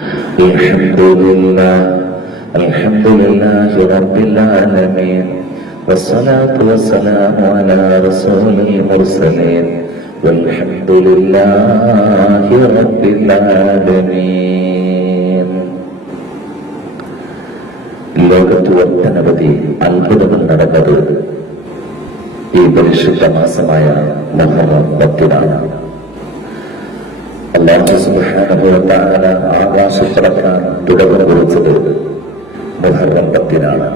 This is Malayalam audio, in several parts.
الحمد لله رب العالمين والصلاة والسلام على رسول المرسلين والحمد لله رب العالمين. ലോകത്ത് ഒട്ടനവധി അത്ഭുതങ്ങൾ നടന്നത് ഈ പരിശുദ്ധ മാസമായ മുഹറം 10-നാണ്. അല്ലാഹു സുബ്ഹാനഹു വ തആല ആകാശത്തിറക്കാൻ തുടക്കം കുറിച്ചത് മുഹറം 10-നാണ്.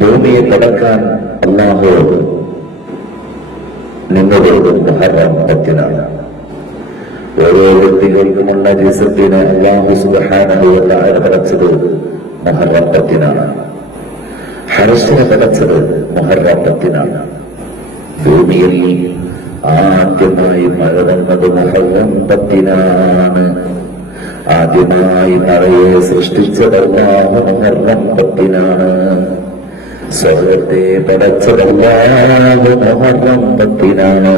ഭൂമിയെ കടക്കാൻ അല്ലാഹു നിന്നത് മുഹറം 10-നാണ്. ഓരോ വ്യക്തികൾക്കുമുള്ള രിസ്ഖിനെ അല്ലാഹു സുബ്ഹാനഹു വ തആല പടച്ചത് മുഹറം 10-നാണ്. ഹർശിനെ പടച്ചത് മുഹറം 10-നാണ്. ഭൂമിയിൽ ആദ്യമായി മഴ വന്നത് മുഹറം 10-നാണ്. ആദ്യമായി മഴയെ സൃഷ്ടിച്ചത് അല്ലാഹു മുഹറം 10-നാണ്. സ്വർഗ്ഗത്തെ പടച്ചത് അല്ലാഹു മുഹറം 10-നാണ്.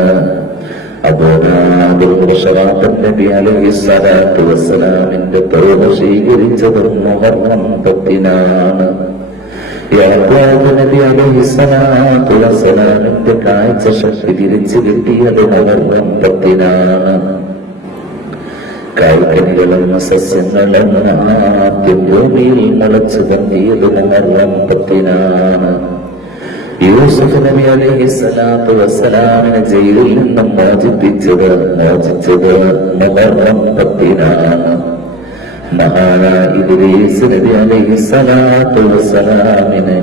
നബി അലൈഹിസ്സലാത്തു വസ്സലാമിന്റെ തൗബ സ്വീകരിച്ചത് മുഹറം 10-നാണ്. യാക്കൂബ് നബി അലൈഹിസ്സലാത്തു വസ്സലാമിന്റെ കാഴ്ച ശക്തി തിരിച്ചു കിട്ടിയത് മുഹറം 10-നാണ്. കായ്കനികളും സസ്യങ്ങളും ആദ്യം ഭൂമിയിൽ മുളച്ചു പൊന്തിയത് മുഹറം 10-നാണ്. യൂസുഫ് നബി അലൈഹിസ്സലാത്തു വസ്സലാമിനെ ജയിലിൽ നിന്നും മോചിച്ചത് മുഹറം 10-നാണ്. മഹാനായ ഇദ്രീസ് നബി അലൈഹിസ്സലാത്തു വസ്സലാമിന്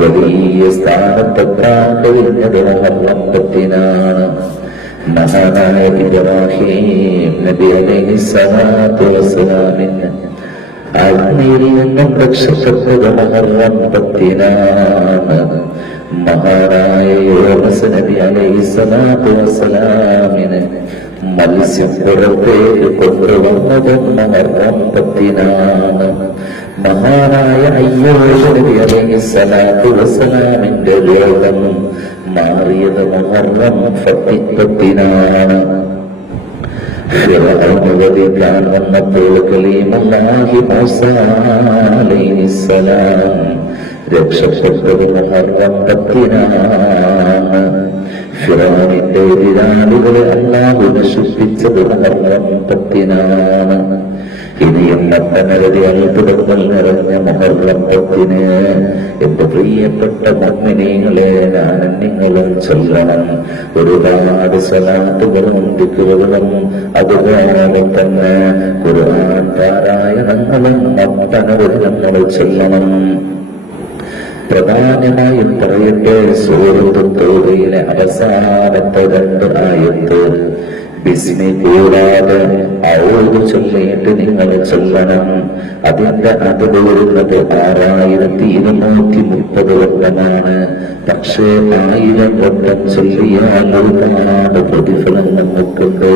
വലിയ സ്ഥാനത്തെത്താൻ കഴിഞ്ഞത് മുഹറം 10-നാണ്. മഹാനായ ഇബ്രാഹിം നബി അലൈഹിസ്സലാത്തു വസ്സലാമിന് അഗ്നിയിൽ നിന്നും രക്ഷപ്പെട്ടത് മുഹറം 10-നാണ്. മഹാനായ യൂനുസ് നബി അലൈഹിസ്സലാത്തു വസ്സലാമിന് മത്സ്യം പുറത്തേക്ക് കൊണ്ടുവന്നത് മുഹറം 10-നാണ്. മഹാനായ അയ്യൂബ് നബി അലൈഹിസ്സലാത്തു വസ്സലാമിന്റെ രോഗം മാറിയത് മുഹറം 10-നാണ്. ഫിർഔൻ വധിക്കാൻ വന്നപ്പോൾ കലീമുല്ലാഹി മൂസാ അലൈഹിസ്സലാം രക്ഷപ്പെട്ടത് മുഹറം 10-നാണ്. ഫിർഔനിന്റെ എതിരാളികളെ അല്ലാഹു നശിപ്പിച്ചത് മുഹറം 10-നാണ്. ഇനിയും ഒട്ടനവധി അത്ഭുതങ്ങൾ നിറഞ്ഞ മുഹറം 10-ന് എന്റെ പ്രിയപ്പെട്ട മുഅ്മിനീങ്ങളെ ഞാനും നിങ്ങളും ചൊല്ലണം. ഒരുപാട് സ്വലാത്തുകളും ദിക്റുകളും അതുപോലെ തന്നെ ഖുർആൻ പാരായണങ്ങളും ഒട്ടനവധി നമ്മൾ ചൊല്ലണം. പ്രധാനമായും പറയട്ടെ, സൂറത്ത് തൗബയിലെ അവസാനത്തെ 2 ആയത്ത് ബിസ്മി കൂടാതെ ഔദ് ചൊല്ലിയിട്ട് നിങ്ങൾ ചൊല്ലണം. അതിന്റെ അത് വരുന്നത് 6230 വട്ടമാണ്. പക്ഷേ 1000 വട്ടം ചൊല്ലിയാൽ ഒരുപാട് പ്രതിഫലം നമുക്കുണ്ട്.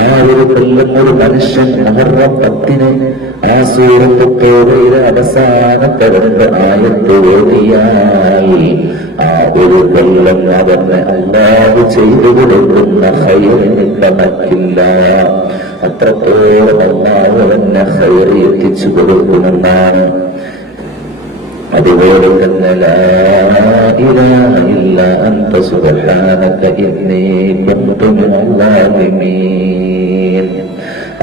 ആ ഒരു കൊല്ലം ഒരു മനുഷ്യൻ മുഹറം 10-ന് ആ സൂറത്ത് തൗബയിലെ അവസാനത്തെ 2 ആയത്ത് ഓതിയാൽ ആ ഒരു കൊല്ലം അവന് അല്ലാഹു ചെയ്തു കൊടുക്കുന്ന ഖൈറിന് കണക്കില്ല. അത്രത്തോളം അല്ലാഹു അവന് ഖൈറ് എത്തിച്ചു കൊടുക്കുമെന്നാണ്. അതുപോലെ തന്നെ ലാ ഇലാഹ ഇല്ലാ അൻത സുബ്ഹാനക ഇന്നി കുൻതു മിനൽ ളാലിമീൻ.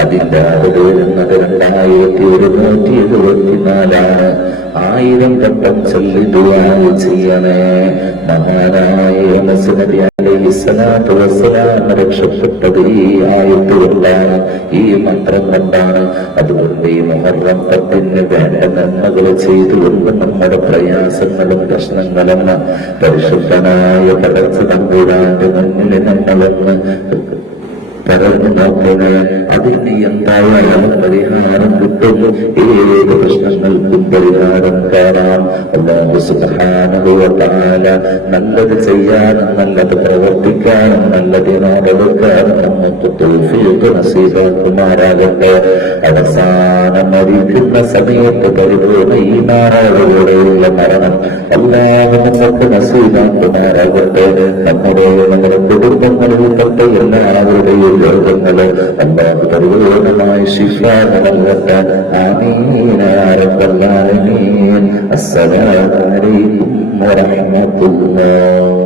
അതിന്റെ അത് വരുന്നത് 2174 1000 വട്ടം ചൊല്ലി ദുആ ചെയ്യണേ. മഹാനായ യൂനുസ് നബി അലൈഹിസ്സലാത്തു വസ്സലാം രക്ഷപ്പെട്ടത് ഈ ആയത്ത് കൊണ്ടാണ്, ഈ മന്ത്രം കൊണ്ടാണ്. അതുകൊണ്ട് ഈ മുഹറം 10-ന് വേണ്ട നന്മകൾ ചെയ്തുകൊണ്ട് നമ്മുടെ പ്രയാസങ്ങളും പ്രശ്നങ്ങളും പരിശുദ്ധനായ പടച്ച തമ്പുരാന്റെ മുന്നിൽ നമ്മളൊന്ന് പറഞ്ഞു നോക്കുക. അതിന് എന്തായാലും പരിഹാരം കിട്ടും. ഏത് പ്രശ്നങ്ങൾക്കും പരിഹാരം കാണാം. അല്ലാഹു സുബ്ഹാനഹു വ തആല നല്ലത് ചെയ്യാനും നല്ലത് പ്രവർത്തിക്കാനും നല്ലതിനോടെടുക്കാനും നമുക്ക് തൗഫീഖ് നസീബാക്കുമാറാകട്ടെ. അവസാനം മരിക്കുന്ന സമയത്ത് പരിപൂർണ്ണ ഈമാനോടുകൂടെയുള്ള മരണം അല്ലാഹു നമുക്ക് നസീബാക്കുമാറാകട്ടെ. നമ്മുടെ കുടുംബങ്ങളിൽപ്പെട്ട എല്ലാവരുടെയും രോഗങ്ങള് അല്ലാഹു പരിപൂർണമായ ശിഫ നൽകട്ടെ. ആമീൻ യാ റബ്ബൽ ആലമീൻ. അസ്സലാമു അലൈക്കും വറഹ്മത്തുള്ളാഹി.